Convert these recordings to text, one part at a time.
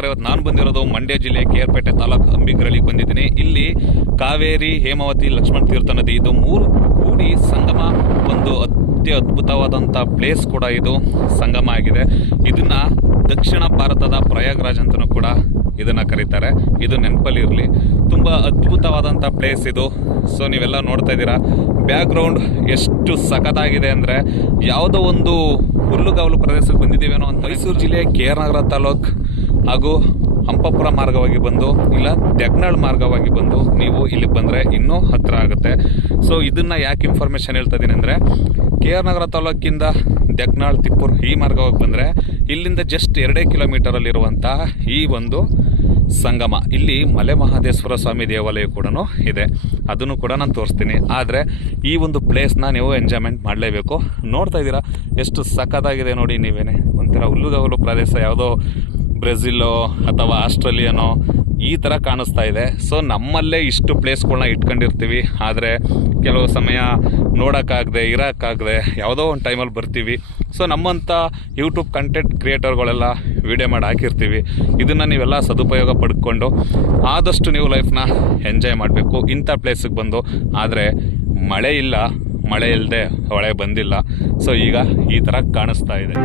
ವೀಕ್ಷಕರೇ, ಇವತ್ತು ನಾನು ಬಂದಿರೋದು ಮಂಡ್ಯ ಜಿಲ್ಲೆ ಕೇರ್ಪೇಟೆ ತಾಲೂಕು ಅಂಬಿಗರಳ್ಳಿಗೆ ಬಂದಿದ್ದೀನಿ. ಇಲ್ಲಿ ಕಾವೇರಿ, ಹೇಮಾವತಿ, ಲಕ್ಷ್ಮಣ ತೀರ್ಥ ನದಿ ಇದು ಮೂರು ಕೂಡಿ ಸಂಗಮ, ಒಂದು ಅದ್ಭುತವಾದಂಥ ಪ್ಲೇಸ್ ಕೂಡ ಇದು ಸಂಗಮ ಆಗಿದೆ. ಇದನ್ನ ದಕ್ಷಿಣ ಭಾರತದ ಪ್ರಯಾಗ್ರಾಜ್ ಅಂತಲೂ ಕೂಡ ಇದನ್ನು ಕರೀತಾರೆ. ಇದು ನೆನಪಲ್ಲಿ ಇರಲಿ, ತುಂಬ ಅದ್ಭುತವಾದಂಥ ಪ್ಲೇಸ್ ಇದು. ಸೊ ನೀವೆಲ್ಲ ನೋಡ್ತಾ ಇದ್ದೀರಾ, ಬ್ಯಾಕ್ಗ್ರೌಂಡ್ ಎಷ್ಟು ಸಖತ್ತಾಗಿದೆ ಅಂದರೆ ಯಾವುದೋ ಒಂದು ಹುಲ್ಲುಗಾವಲು ಪ್ರದೇಶಕ್ಕೆ ಬಂದಿದ್ದೀವೇನೋ ಅಂತ. ಮೈಸೂರು ಜಿಲ್ಲೆ KR ನಗರ ತಾಲೂಕು ಹಾಗೂ ಹಂಪಾಪುರ ಮಾರ್ಗವಾಗಿ ಬಂದು ಇಲ್ಲ ದೆಗ್ನಾಳ್ ಮಾರ್ಗವಾಗಿ ಬಂದು ನೀವು ಇಲ್ಲಿಗೆ ಬಂದರೆ ಇನ್ನೂ ಹತ್ತಿರ ಆಗುತ್ತೆ. ಸೊ ಇದನ್ನು ಯಾಕೆ ಇನ್ಫಾರ್ಮೇಷನ್ ಹೇಳ್ತಾ ಇದ್ದೀನಿ ಅಂದರೆ, KR ನಗರ ತಾಲೂಕಿಂದ ದೆಗ್ನಾಳ್, ತಿಪ್ಪೂರು ಈ ಮಾರ್ಗವಾಗಿ ಬಂದರೆ ಇಲ್ಲಿಂದ ಜಸ್ಟ್ 2 ಕಿಲೋಮೀಟರಲ್ಲಿರುವಂತಹ ಈ ಒಂದು ಸಂಗಮ, ಇಲ್ಲಿ ಮಲೆ ಮಹದೇಶ್ವರ ಸ್ವಾಮಿ ದೇವಾಲಯ ಕೂಡ ಇದೆ. ಅದನ್ನು ಕೂಡ ನಾನು ತೋರಿಸ್ತೀನಿ. ಆದರೆ ಈ ಒಂದು ಪ್ಲೇಸ್ನ ನೀವು ಎಂಜಾಯ್ಮೆಂಟ್ ಮಾಡಲೇಬೇಕು. ನೋಡ್ತಾ ಇದ್ದೀರಾ ಎಷ್ಟು ಸಖತ್ತಾಗಿದೆ ನೋಡಿ ನೀವೇನೆ. ಒಂಥರ ಹುಲ್ಲುಗಾವಲು ಪ್ರದೇಶ, ಯಾವುದೋ ಬ್ರೆಜಿಲೋ ಅಥವಾ ಆಸ್ಟ್ರೇಲಿಯಾನೋ ಈ ಥರ ಕಾಣಿಸ್ತಾ ಇದೆ. ಸೊ ನಮ್ಮಲ್ಲೇ ಇಷ್ಟು ಪ್ಲೇಸ್ಗಳನ್ನ ಇಟ್ಕೊಂಡಿರ್ತೀವಿ, ಆದರೆ ಕೆಲವು ಸಮಯ ನೋಡೋಕ್ಕಾಗದೆ ಇರೋಕ್ಕಾಗದೆ ಯಾವುದೋ ಒಂದು ಟೈಮಲ್ಲಿ ಬರ್ತೀವಿ. ಸೊ ನಮ್ಮಂಥ ಯೂಟ್ಯೂಬ್ ಕಂಟೆಂಟ್ ಕ್ರಿಯೇಟರ್ಗಳೆಲ್ಲ ವಿಡಿಯೋ ಮಾಡಿ ಹಾಕಿರ್ತೀವಿ. ಇದನ್ನು ನೀವೆಲ್ಲ ಸದುಪಯೋಗ ಪಡ್ಕೊಂಡು ಆದಷ್ಟು ನೀವು ಲೈಫ್ನ ಎಂಜಾಯ್ ಮಾಡಬೇಕು ಇಂಥ ಪ್ಲೇಸಿಗೆ ಬಂದು. ಆದರೆ ಮಳೆ ಇಲ್ಲ, ಮಳೆ ಇಲ್ಲದೆ ಹೊಳೆ ಬಂದಿಲ್ಲ. ಸೊ ಈಗ ಈ ಥರ ಕಾಣಿಸ್ತಾ ಇದೆ.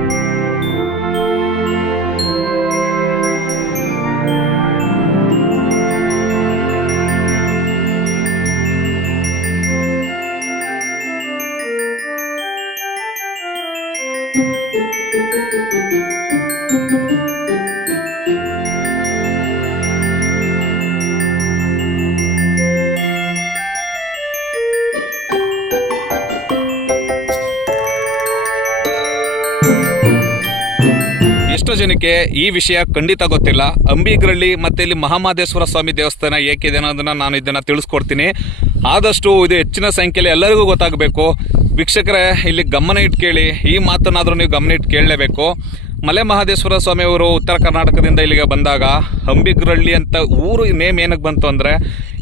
ಎಷ್ಟೋ ಜನಕ್ಕೆ ಈ ವಿಷಯ ಖಂಡಿತ ಗೊತ್ತಿಲ್ಲ. ಅಂಬಿಗರಳ್ಳಿ ಮತ್ತು ಇಲ್ಲಿ ಮಹಾಮಹದೇಶ್ವರ ಸ್ವಾಮಿ ದೇವಸ್ಥಾನ ಏಕಿದೆ ಅನ್ನೋದನ್ನು ನಾನು ಇದನ್ನು ತಿಳಿಸ್ಕೊಡ್ತೀನಿ. ಆದಷ್ಟು ಇದು ಹೆಚ್ಚಿನ ಸಂಖ್ಯೆಯಲ್ಲಿ ಎಲ್ಲರಿಗೂ ಗೊತ್ತಾಗಬೇಕು. ವೀಕ್ಷಕರೇ, ಇಲ್ಲಿ ಗಮನ ಇಟ್ಟು ಕೇಳಿ, ಈ ಮಾತನ್ನಾದರೂ ನೀವು ಗಮನ ಇಟ್ಟು ಕೇಳಲೇಬೇಕು. ಮಲೆ ಮಹದೇಶ್ವರ ಸ್ವಾಮಿಯವರು ಉತ್ತರ ಕರ್ನಾಟಕದಿಂದ ಇಲ್ಲಿಗೆ ಬಂದಾಗ ಅಂಬಿಗರಳ್ಳಿ ಅಂತ ಊರು ನೇಮ್ ಏನಕ್ಕೆ ಬಂತು ಅಂದರೆ,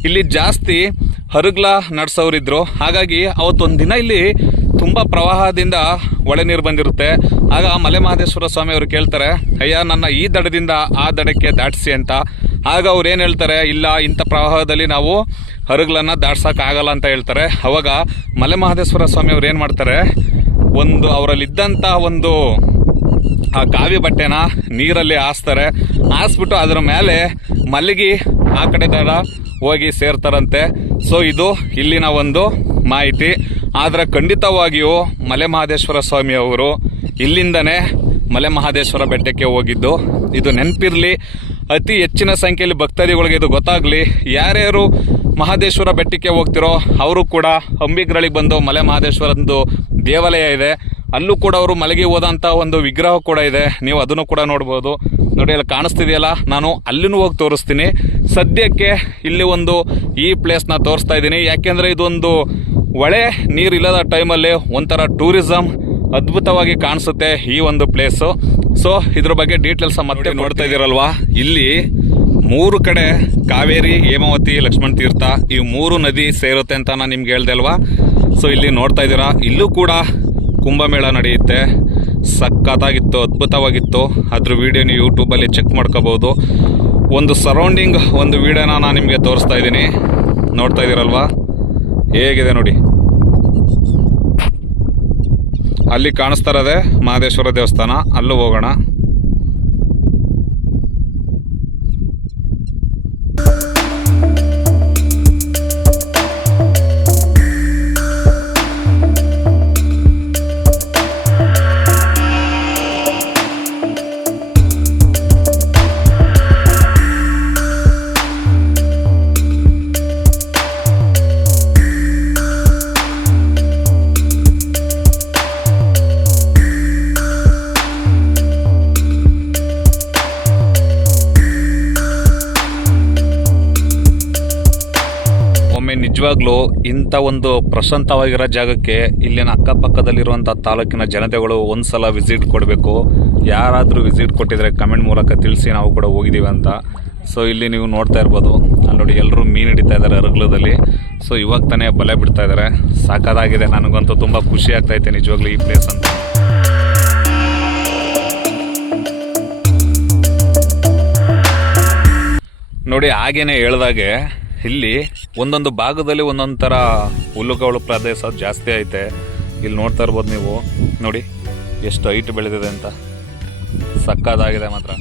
ಇಲ್ಲಿ ಜಾಸ್ತಿ ಹರಗ್ಲ ನಡೆಸೋರಿದ್ರು. ಹಾಗಾಗಿ ಅವತ್ತೊಂದು ದಿನ ಇಲ್ಲಿ ತುಂಬ ಪ್ರವಾಹದಿಂದ ಒಳೆ ನೀರು ಬಂದಿರುತ್ತೆ. ಆಗ ಮಲೆ ಮಹದೇಶ್ವರ ಸ್ವಾಮಿ ಅವರು ಕೇಳ್ತಾರೆ, ಅಯ್ಯ ನನ್ನ ಈ ದಡದಿಂದ ಆ ದಡಕ್ಕೆ ದಾಟಿಸಿ ಅಂತ. ಆಗ ಅವ್ರು ಏನು ಹೇಳ್ತಾರೆ, ಇಲ್ಲ ಇಂಥ ಪ್ರವಾಹದಲ್ಲಿ ನಾವು ಹರಗ್ಲನ್ನು ದಾಟ್ಸೋಕ್ಕಾಗಲ್ಲ ಅಂತ ಹೇಳ್ತಾರೆ. ಅವಾಗ ಮಲೆ ಮಹದೇಶ್ವರ ಸ್ವಾಮಿ ಅವ್ರು ಏನು ಮಾಡ್ತಾರೆ, ಒಂದು ಅವರಲ್ಲಿದ್ದಂಥ ಒಂದು ಆ ಕಾವಿ ಬಟ್ಟೆನ ನೀರಲ್ಲಿ ಹಾಸ್ತಾರೆ. ಹಾಸ್ಬಿಟ್ಟು ಅದರ ಮೇಲೆ ಮಲಗಿ ಆ ಕಡೆ ದಡ ಹೋಗಿ ಸೇರ್ತಾರಂತೆ. ಸೊ ಇದು ಇಲ್ಲಿನ ಒಂದು ಮಾಹಿತಿ. ಆದರೆ ಖಂಡಿತವಾಗಿಯೂ ಮಲೆ ಮಹದೇಶ್ವರ ಸ್ವಾಮಿ ಅವರು ಇಲ್ಲಿಂದನೇ ಮಲೆ ಮಹದೇಶ್ವರ ಬೆಟ್ಟಕ್ಕೆ ಹೋಗಿದ್ದು. ಇದು ನೆನಪಿರಲಿ, ಅತಿ ಹೆಚ್ಚಿನ ಸಂಖ್ಯೆಯಲ್ಲಿ ಭಕ್ತಾದಿಗಳಿಗೆ ಇದು ಗೊತ್ತಾಗಲಿ. ಯಾರ್ಯಾರು ಮಹದೇಶ್ವರ ಬೆಟ್ಟಕ್ಕೆ ಹೋಗ್ತಿರೋ ಅವರು ಕೂಡ ಅಂಬಿಗರಳ್ಳಿಗೆ ಬಂದು ಮಲೆ ಮಹದೇಶ್ವರಂದು ದೇವಾಲಯ ಇದೆ, ಅಲ್ಲೂ ಕೂಡ ಅವರು ಮಲಗಿ ಹೋದಂಥ ಒಂದು ವಿಗ್ರಹ ಕೂಡ ಇದೆ. ನೀವು ಅದನ್ನು ಕೂಡ ನೋಡ್ಬೋದು. ನೋಡಿ ಎಲ್ಲ ಕಾಣಿಸ್ತಿದೆಯಲ್ಲ, ನಾನು ಅಲ್ಲಿನೂ ಹೋಗಿ ತೋರಿಸ್ತೀನಿ. ಸದ್ಯಕ್ಕೆ ಇಲ್ಲಿ ಒಂದು ಈ ಪ್ಲೇಸ್ನ ತೋರಿಸ್ತಾ ಇದ್ದೀನಿ. ಯಾಕೆಂದರೆ ಇದೊಂದು ಹೊಳೆ ನೀರಿಲ್ಲದ ಟೈಮಲ್ಲಿ ಒಂಥರ ಟೂರಿಸಮ್ ಅದ್ಭುತವಾಗಿ ಕಾಣಿಸುತ್ತೆ ಈ ಒಂದು ಪ್ಲೇಸು. ಸೊ ಇದ್ರ ಬಗ್ಗೆ ಡೀಟೇಲ್ಸ್ ಮತ್ತೆ ನೋಡ್ತಾ ಇದ್ದೀರಲ್ವಾ, ಇಲ್ಲಿ 3 ಕಡೆ ಕಾವೇರಿ, ಹೇಮಾವತಿ, ಲಕ್ಷ್ಮಣ ತೀರ್ಥ ಈ 3 ನದಿ ಸೇರುತ್ತೆ ಅಂತ ನಾನು ನಿಮ್ಗೆ ಹೇಳ್ದೆ ಅಲ್ವಾ. ಸೊ ಇಲ್ಲಿ ನೋಡ್ತಾ ಇದ್ದೀರಾ, ಇಲ್ಲೂ ಕೂಡ ಕುಂಭಮೇಳ ನಡೆಯುತ್ತೆ. ಸಖತ್ತಾಗಿತ್ತು, ಅದ್ಭುತವಾಗಿತ್ತು. ಅದ್ರ ವಿಡಿಯೋ ನೀವು ಯೂಟ್ಯೂಬಲ್ಲಿ ಚೆಕ್ ಮಾಡ್ಕೋಬೋದು. ಒಂದು ಸರೌಂಡಿಂಗ್ ಒಂದು ವಿಡಿಯೋನ ನಾನು ನಿಮಗೆ ತೋರಿಸ್ತಾ ಇದ್ದೀನಿ. ನೋಡ್ತಾ ಇದ್ದೀರಲ್ವಾ ಹೇಗಿದೆ ನೋಡಿ. ಅಲ್ಲಿ ಕಾಣಿಸ್ತಾ ಇರೋದೇ ಮಹದೇಶ್ವರ ದೇವಸ್ಥಾನ, ಅಲ್ಲೂ ಹೋಗೋಣ. ನಿಜವಾಗ್ಲೂ ಇಂಥ ಒಂದು ಪ್ರಶಾಂತವಾಗಿರೋ ಜಾಗಕ್ಕೆ ಇಲ್ಲಿನ ಅಕ್ಕಪಕ್ಕದಲ್ಲಿರುವಂಥ ತಾಲೂಕಿನ ಜನತೆಗಳು ಒಂದ್ಸಲ ವಿಸಿಟ್ ಕೊಡಬೇಕು. ಯಾರಾದರೂ ವಿಸಿಟ್ ಕೊಟ್ಟಿದ್ರೆ ಕಮೆಂಟ್ ಮೂಲಕ ತಿಳಿಸಿ, ನಾವು ಕೂಡ ಹೋಗಿದ್ದೀವಿ ಅಂತ. ಸೊ ಇಲ್ಲಿ ನೀವು ನೋಡ್ತಾ ಇರ್ಬೋದು, ಅಲ್ಲಿ ನೋಡಿ ಎಲ್ಲರೂ ಮೀನು ಹಿಡಿತಾ ಇದ್ದಾರೆ ಅರಗ್ಲದಲ್ಲಿ. ಸೊ ಇವಾಗ ತಾನೇ ಬಲೆ ಬಿಡ್ತಾ ಇದ್ದಾರೆ. ಸಾಕಾಗಿದೆ, ನನಗಂತೂ ತುಂಬ ಖುಷಿ ಆಗ್ತೈತೆ ನಿಜವಾಗ್ಲೂ ಈ ಪ್ಲೇಸ್ ಅಂತ. ನೋಡಿ ಹಾಗೇನೆ ಹೇಳ್ದಾಗೆ ಇಲ್ಲಿ ಒಂದೊಂದು ಭಾಗದಲ್ಲಿ ಒಂದೊಂದು ಥರ ಹುಲ್ಲುಗಾವಲು ಪ್ರದೇಶ ಜಾಸ್ತಿ ಐತೆ. ಇಲ್ಲಿ ನೋಡ್ತಾ ಇರ್ಬೋದು ನೀವು, ನೋಡಿ ಎಷ್ಟು ಹೈಟ್ ಬೆಳೆದಿದೆ ಅಂತ, ಸಕ್ಕತ್ತಾಗಿದೆ ಮಾತ್ರ.